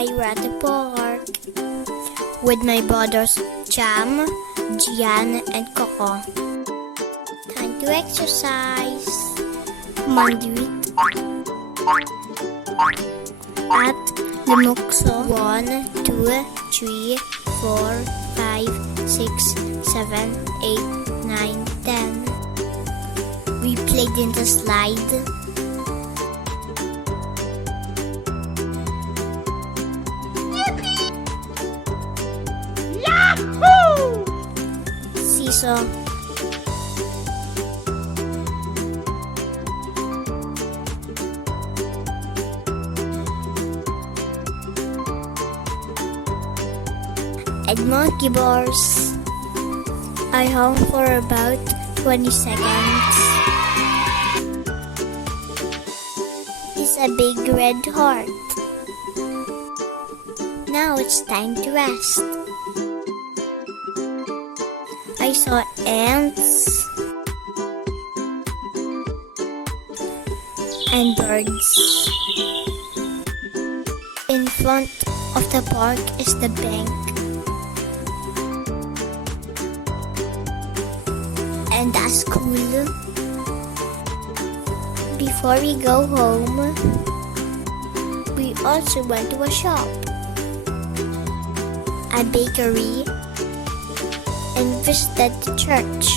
Hi, we're at the park with my brothers Jam, Gian, and Coco. Time to exercise. Come on, do it. At Limukso. 1, 2, 3, 4, 5, 6, 7, 8, 9, 10. We played in the slide. Yahoo! Seesaw. And monkey bars. I hung for about 20 seconds. It's a big red heart. Now it's time to rest. I saw ants and birds. In front of the park is the bank. And a school. Before we go home, we also went to a shop, a bakery, and visited the church.